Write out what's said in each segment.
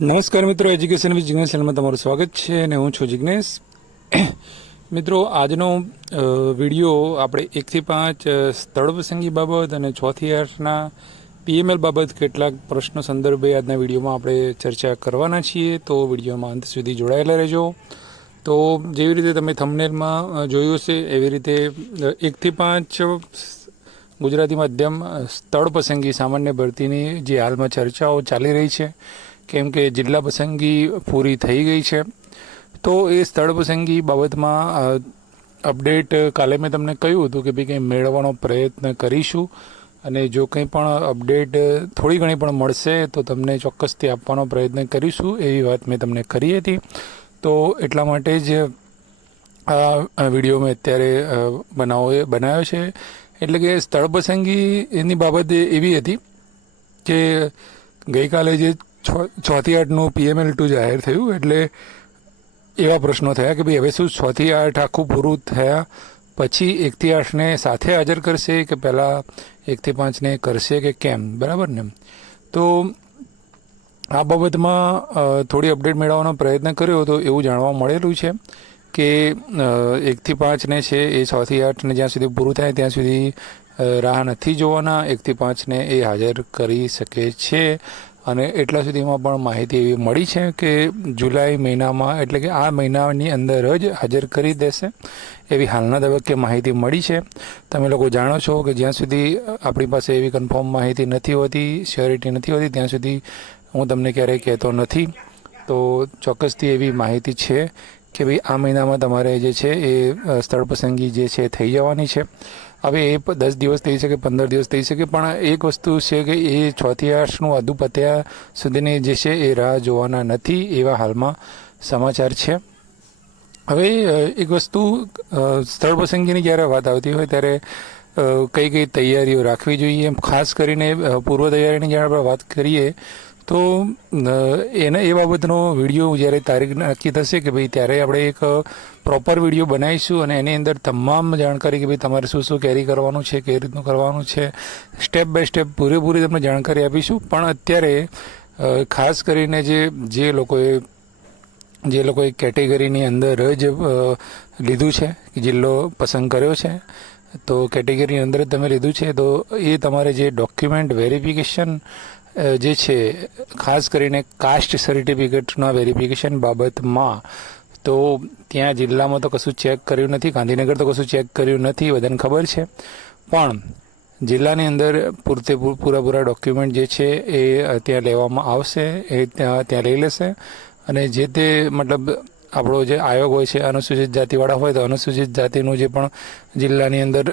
નમસ્કાર મિત્રો, education with Jignesh ચેનલમાં તમારું સ્વાગત છે અને હું છું જિગ્નેશ. મિત્રો, આજનો વિડીયો આપણે 1 થી 5 સ્થળ પસંદગી બાબત અને 6 થી 8ના PML બાબત કેટલાક પ્રશ્નો સંદર્ભે આજના વિડીયોમાં આપણે ચર્ચા કરવાના છીએ. તો વિડીયોમાં અંત સુધી જોડાયેલા રહેજો. તો જેવી રીતે તમે થંબનેલમાં જોયું હશે એવી રીતે 1 થી 5 ગુજરાતી માધ્યમ સ્થળ પસંદગી સામાન્ય ભરતીની જે હાલમાં ચર્ચાઓ ચાલી રહી છે, કેમ કે જિલ્લા પસંદગી પૂરી થઈ ગઈ છે. તો એ સ્થળ પસંદગી બાબતમાં અપડેટ કાલે મેં તમને કહ્યું હતું કે ભાઈ કંઈ મેળવવાનો પ્રયત્ન કરીશું અને જો કંઈ પણ અપડેટ થોડી ઘણી પણ મળશે તો તમને ચોક્કસથી આપવાનો પ્રયત્ન કરીશું, એવી વાત મેં તમને કરી હતી. તો એટલા માટે જ આ વિડીયો મેં અત્યારે બનાવ્યો છે. એટલે કે સ્થળ પસંદગી એની બાબત એવી હતી કે ગઈકાલે જે 6 થી 8નું PML2 જાહેર થયું, એટલે એવા પ્રશ્નો થયા કે ભાઈ હવે શું 6 થી 8 આખું પૂરું થયા પછી 1 થી 8ને સાથે હાજર કરશે કે પહેલાં 1 થી 5ને કરશે કે કેમ, બરાબર ને? તો આ બાબતમાં થોડી અપડેટ મેળવવાનો પ્રયત્ન કર્યો તો એવું જાણવા મળેલું છે કે 1 થી 5ને છે એ 6 થી 8ને જ્યાં સુધી પૂરું થાય ત્યાં સુધી રાહ નથી જોવાના, 1 થી 5ને એ હાજર કરી શકે છે. અને એટલા સુધીમાં પણ માહિતી એવી મળી છે કે જુલાઈ મહિનામાં, એટલે કે આ મહિનાની અંદર જ હાજર કરી દેશે એવી હાલના તબક્કે માહિતી મળી છે. તમે લોકો જાણો છો કે જ્યાં સુધી આપણી પાસે એવી કન્ફર્મ માહિતી નથી હોતી, શ્યોરિટી નથી હોતી, ત્યાં સુધી હું તમને ક્યારેય કહેતો નથી. તો ચોક્કસથી એવી માહિતી છે કે ભાઈ આ મહિનામાં તમારે જે છે એ સ્થળ પસંદગી જે છે થઈ જવાની છે. હવે એ 10 દિવસ થઈ શકે, 15 દિવસ થઈ શકે, પણ એક વસ્તુ છે કે એ 6 થી 8નું અધુ પત્યા સુધીની જે છે એ રાહ જોવાના નથી, એવા હાલમાં સમાચાર છે. હવે એક વસ્તુ, સ્થળ પસંદગીની જ્યારે વાત આવતી હોય ત્યારે કઈ કઈ તૈયારીઓ રાખવી જોઈએ, ખાસ કરીને પૂર્વ તૈયારીની જ્યારે આપણે વાત કરીએ તો એ બાબતનો વિડીયો જ્યારે તારીખ નક્કી થશે કે ભાઈ ત્યારે આપણે એક પ્રોપર વિડીયો બનાવીશું અને એની અંદર તમામ જાણકારી કે ભાઈ તમારે શું શું કેરી કરવાનું છે, કઈ રીતનું કરવાનું છે, સ્ટેપ બાય સ્ટેપ પૂરેપૂરી તમને જાણકારી આપીશું. પણ અત્યારે ખાસ કરીને જે લોકોએ કેટેગરીની અંદર જ લીધું છે, જિલ્લો પસંદ કર્યો છે, તો કેટેગરીની અંદર તમે લીધું છે તો એ તમારે જે ડોક્યુમેન્ટ વેરિફિકેશન જે છે, ખાસ કરીને કાસ્ટ સર્ટિફિકેટના વેરિફિકેશન બાબતમાં, તો ત્યાં જિલ્લામાં તો કશું ચેક કર્યું નથી, ગાંધીનગર તો કશું ચેક કર્યું નથી, બધાને ખબર છે. પણ જિલ્લાની અંદર પૂરા ડોક્યુમેન્ટ જે છે એ ત્યાં લેવામાં આવશે, એ ત્યાં લઈ લેશે અને જે તે મતલબ આપણો જે આયોગ હોય છે અનુસૂચિત જાતિવાળા હોય તો અનુસૂચિત જાતિનું જે પણ જિલ્લાની અંદર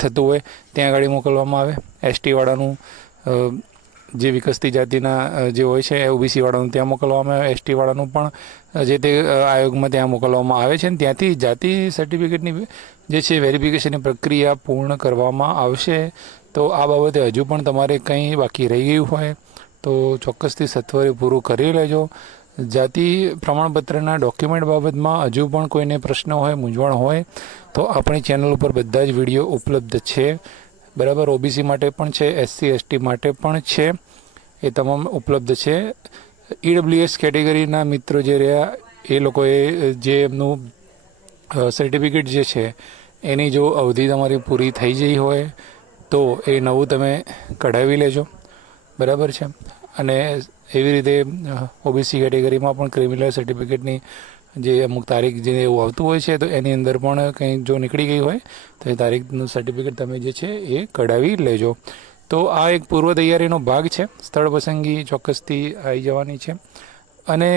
થતું હોય ત્યાં આગળ મોકલવામાં આવે. ST વાળાનું જે વિકસતી જાતિના જે હોય છે OBC વાળાનું ત્યાં મોકલવામાં આવે, ST વાળાનું પણ જે તે આયોગમાં ત્યાં મોકલવામાં આવે છે અને ત્યાંથી જાતિ સર્ટિફિકેટની જે છે વેરિફિકેશનની પ્રક્રિયા પૂર્ણ કરવામાં આવશે. તો આ બાબતે હજુ પણ તમારે કંઈ બાકી રહી ગયું હોય તો ચોક્કસથી સત્વરે પૂરું કરી લેજો. જાતિ પ્રમાણપત્રના ડોક્યુમેન્ટ બાબતમાં હજુ પણ કોઈને પ્રશ્ન હોય, મૂંઝવણ હોય તો આપણી ચેનલ ઉપર બધા જ વિડીયો ઉપલબ્ધ છે, બરાબર? OBC માટે પણ છે, SC ST માટે પણ છે, એ તમામ ઉપલબ્ધ છે. EWS કેટેગરીના મિત્રો જે રહ્યા એ લોકોએ જે એમનું સર્ટિફિકેટ જે છે એની જો અવધિ તમારી પૂરી થઈ ગઈ હોય તો એ નવું તમે કઢાવી લેજો, બરાબર છે? અને એવી રીતે OBC કેટેગરીમાં પણ ક્રિમિનલ સર્ટિફિકેટની જે અમુક તારીખ જે એવું આવતું હોય છે તો એની અંદર પણ કંઈ જો નીકળી ગઈ હોય તો એ તારીખનું સર્ટિફિકેટ તમે જે છે એ કઢાવી લેજો. તો આ એક પૂર્વ તૈયારીનો ભાગ છે. સ્થળ પસંદગી ચોક્કસથી આવી જવાની છે. અને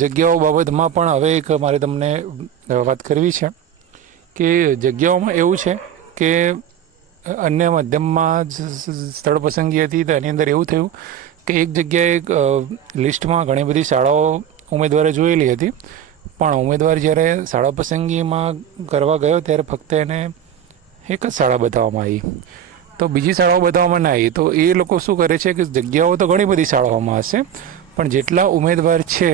જગ્યાઓ બાબતમાં પણ હવે એક મારે તમને વાત કરવી છે કે જગ્યાઓમાં એવું છે કે અન્ય માધ્યમમાં સ્થળ પસંદગી હતી તો એની અંદર એવું થયું કે એક જગ્યાએ લિસ્ટમાં ઘણી બધી શાળાઓ ઉમેદવારે જોયેલી હતી, પણ ઉમેદવાર જ્યારે શાળા પસંદગીમાં કરવા ગયો ત્યારે ફક્ત એને એક જ શાળા બતાવવામાં આવી, તો બીજી શાળાઓ બતાવવામાં ના આવી. તો એ લોકો શું કરે છે કે જગ્યાઓ તો ઘણી બધી શાળાઓમાં હશે પણ જેટલા ઉમેદવાર છે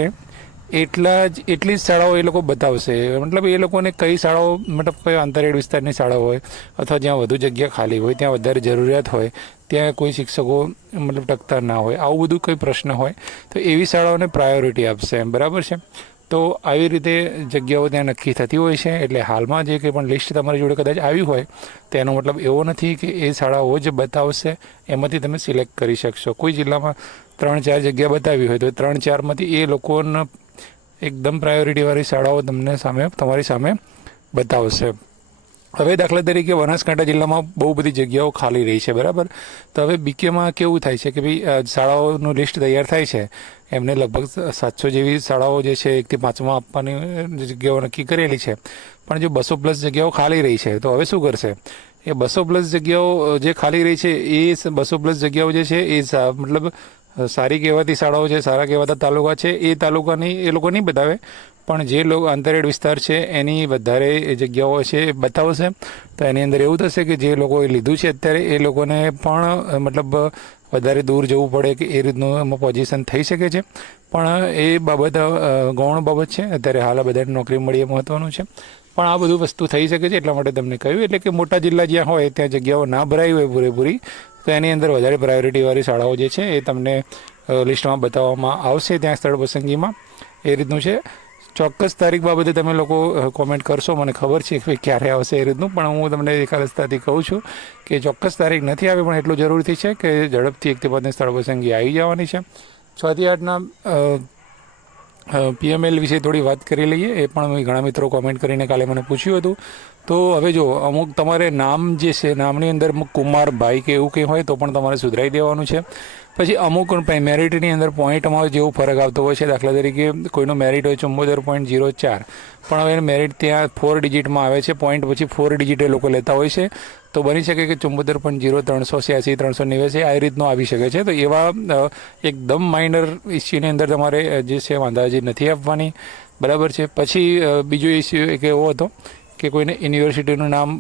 એટલી જ શાળાઓ એ લોકો બતાવશે. મતલબ એ લોકોને કઈ શાળાઓ, મતલબ કઈ આંતરિક વિસ્તારની શાળાઓ હોય અથવા જ્યાં વધુ જગ્યા ખાલી હોય, ત્યાં વધારે જરૂરિયાત હોય ત્યાં કોઈ શિક્ષકો મતલબ ટકતા ના હોય, આવું બધું કોઈ પ્રશ્ન હોય તો એવી શાળાઓને પ્રાયોરિટી આપશે એમ, બરાબર છે. તો આવી રીતે જગ્યાઓ ત્યાં નક્કી થતી હોય છે. એટલે હાલમાં જે કંઈ પણ લિસ્ટ તમારી જોડે કદાચ આવી હોય તેનો મતલબ એવો નથી કે એ શાળાઓ જ બતાવશે, એમાંથી તમે સિલેક્ટ કરી શકશો. કોઈ જિલ્લામાં 3-4 જગ્યા બતાવી હોય તો 3-4માંથી એ લોકોને એકદમ પ્રાયોરિટીવાળી શાળાઓ તમને તમારી સામે બતાવશે. હવે દાખલા તરીકે બનાસકાંઠા જિલ્લામાં બહુ બધી જગ્યાઓ ખાલી રહી છે, બરાબર. તો હવે બીકેમાં કેવું થાય છે કે ભાઈ શાળાઓનું લિસ્ટ તૈયાર થાય છે, એમને લગભગ 700 જેવી શાળાઓ જે છે 1 થી 5માં આપવાની જગ્યાઓ નક્કી કરેલી છે, પણ જો 200+ જગ્યાઓ ખાલી રહી છે તો હવે શું કરશે? એ 200+ જગ્યાઓ જે ખાલી રહી છે એ 200+ જગ્યાઓ જે છે એ મતલબ સારી કહેવાતી શાળાઓ છે, સારા કહેવાતા તાલુકા છે, એ તાલુકાની એ લોકો નહીં બતાવે, પણ જે લોકો આંતરરેડ વિસ્તાર છે એની વધારે જગ્યાઓ છે એ બતાવશે. તો એની અંદર એવું થશે કે જે લોકોએ લીધું છે અત્યારે એ લોકોને પણ મતલબ વધારે દૂર જવું પડે કે એ રીતનું એમાં પોઝિશન થઈ શકે છે. પણ એ બાબત ગૌણ બાબત છે. અત્યારે હાલ બધાને નોકરી મળી એ મહત્ત્વનું છે, પણ આ બધું વસ્તુ થઈ શકે છે. એટલા માટે તમને કહ્યું, એટલે કે મોટા જિલ્લા જ્યાં હોય ત્યાં જગ્યાઓ ના ભરાઈ હોય પૂરેપૂરી, તો એની અંદર વધારે પ્રાયોરિટીવાળી શાળાઓ જે છે એ તમને લિસ્ટમાં બતાવવામાં આવશે ત્યાં સ્થળ પસંદગીમાં. એ રીતનું છે. ચોક્કસ તારીખ બાબતે તમે લોકો કોમેન્ટ કરશો, મને ખબર છે કે ક્યારે આવશે એ રીતનું, પણ હું તમને એક રસ્તાથી કહું છું કે ચોક્કસ તારીખ નથી આવી, પણ એટલું જરૂરથી છે કે ઝડપથી 1 થી 5ની સ્થળ પસંદગી આવી જવાની છે. 6 થી 8ના PML વિશે થોડી વાત કરી લઈએ. એ પણ ઘણા મિત્રો કોમેન્ટ કરીને કાલે મને પૂછ્યું હતું. તો હવે જો અમુક તમારે નામ જે છે, નામની અંદર કુમાર ભાઈ કે એવું કંઈ હોય તો પણ તમારે સુધરાઈ દેવાનું છે. પછી અમુક મેરિટની અંદર પોઈન્ટમાં જેવો ફરક આવતો હોય છે. દાખલા તરીકે કોઈનો મેરિટ હોય 74.04, પણ હવે મેરિટ ત્યાં 4 ડિજિટમાં આવે છે, પોઈન્ટ પછી 4 ડિજિટ એ લોકો લેતા હોય છે. તો બની શકે કે 74.0, 386, 389 આ રીતનું આવી શકે છે. તો એવા એકદમ માઇનર ઇસ્યુની અંદર તમારે જે છે વાંધાજી નથી આપવાની, બરાબર છે. પછી બીજો ઇસ્યુ એક એવો હતો કે કોઈને યુનિવર્સિટીનું નામ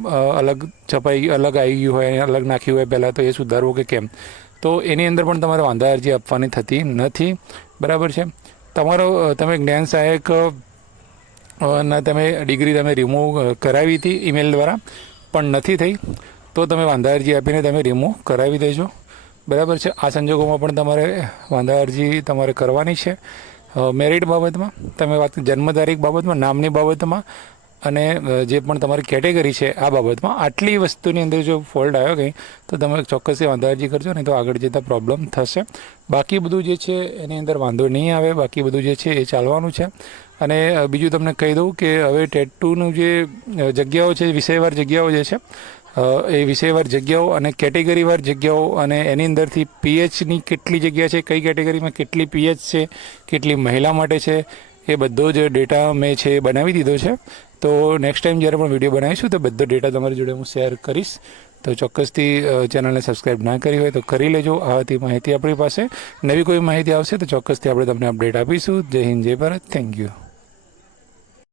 અલગ છપાઈ અલગ આવી ગયું હોય, અલગ નાખ્યું હોય પહેલાં, તો એ સુધારવું કે કેમ, તો એની અંદર પણ તમારે વાંધા અરજી આપવાની થતી નથી, બરાબર છે. તમે જ્ઞાન સહાયક ના તમે ડિગ્રી તમે રિમૂવ કરાવી હતી ઈમેલ દ્વારા, પણ નથી થઈ, તો તમે વાંધા અરજી આપીને તમે રિમૂવ કરાવી દેજો, બરાબર છે. આ સંજોગોમાં પણ તમારે વાંધા અરજી તમારે કરવાની છે. મેરિટ બાબતમાં તમે વાત, જન્મ તારીખ બાબતમાં, નામની બાબતમાં અને જે પણ તમારી કેટેગરી છે આ બાબતમાં, આટલી વસ્તુની અંદર જો ફોલ્ટ આવ્યો કંઈ તો તમે ચોક્કસથી વાંધા અરજી કરજો, નહીં તો આગળ જતાં પ્રોબ્લેમ થશે. બાકી બધું જે છે એની અંદર વાંધો નહીં આવે, બાકી બધું જે છે એ ચાલવાનું છે. અને બીજું તમને કહી દઉં કે હવે ટેટ2નું જે જગ્યાઓ છે, વિષયવાર જગ્યાઓ જે છે, એ વિષયવાર જગ્યાઓ અને કેટેગરીવાર જગ્યાઓ, અને એની અંદરથી PHની કેટલી જગ્યા છે, કઈ કેટેગરીમાં કેટલી PH છે, કેટલી મહિલા માટે છે, એ બધો જ ડેટા મેં છે બનાવી દીધો છે. તો નેક્સ્ટ ટાઈમ જ્યારે પણ વિડીયો બનાવીશું તો બધો ડેટા તમારી જોડે હું શેર કરીશ. તો ચોક્કસથી ચેનલને સબસ્ક્રાઈબ ના કરી હોય તો કરી લેજો. આ હતી માહિતી આપણી પાસે. નવી કોઈ માહિતી આવશે તો ચોક્કસથી આપણે તમને અપડેટ આપીશું. જય હિન્દ, જય ભારત. Thank you.